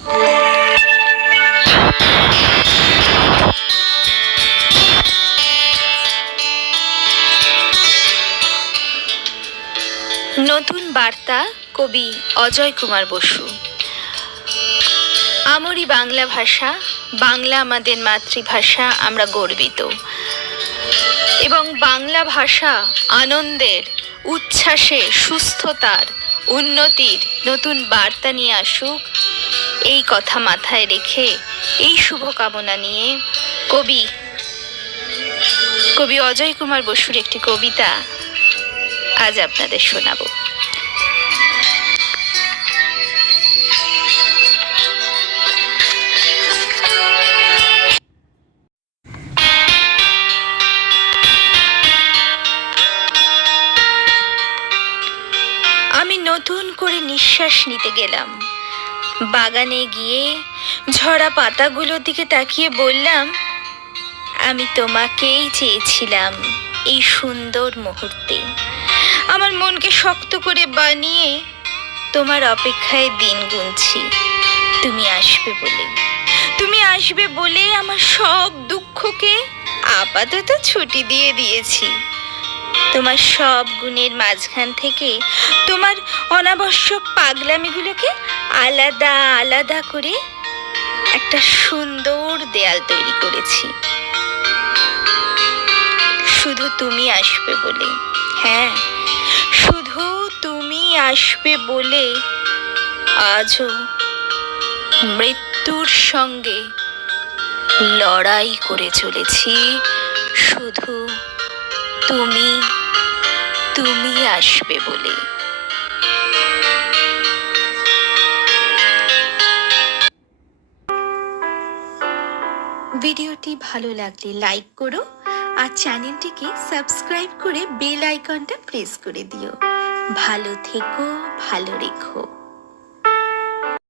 নতুন বার্তা, কবি অজয় কুমার বসু। আমরি বাংলা ভাষা, বাংলা আমাদের মাতৃভাষা, আমরা গর্বিত। এবং বাংলা ভাষা আনন্দের, উচ্ছ্বাসে, সুস্থতার, উন্নতির নতুন বার্তা নিয়ে আসুক, এই কথা মাথায় রেখে, এই শুভকামনা নিয়ে কবি অজয় কুমার বসুর একটি কবিতা আজ আপনাদের শোনাবো। আমি নতুন করে নিঃশ্বাস নিতে গেলাম। বাগানে গিয়ে ঝরা পাতাগুলোর দিকে তাকিয়ে বললাম, আমি তোমাকেই চেয়েছিলাম এই সুন্দর মুহূর্তে। আমার মনকে শক্ত করে বানিয়ে তোমার অপেক্ষায় দিন গুনছি। তুমি আসবে বলে আমার সব দুঃখকে আপাতত ছুটি দিয়ে দিয়েছি। তোমার সব গুণের মাঝখান থেকে তোমার অনাবশ্যক পাগলামিগুলোকে আলাদা আলাদা করে একটা সুন্দর দেয়াল তৈরি করেছি, শুধু তুমি আসবে বলে। হ্যাঁ, শুধু তুমি আসবে বলে আজও মৃত্যুর সঙ্গে লড়াই করে চলেছি। শুধু তুমি আসবে বলে। ভিডিওটি ভালো লাগলে লাইক করো আর চ্যানেলটিকে সাবস্ক্রাইব করে বেল আইকনটা প্রেস করে দিও। ভালো থেকো, ভালো রেখো।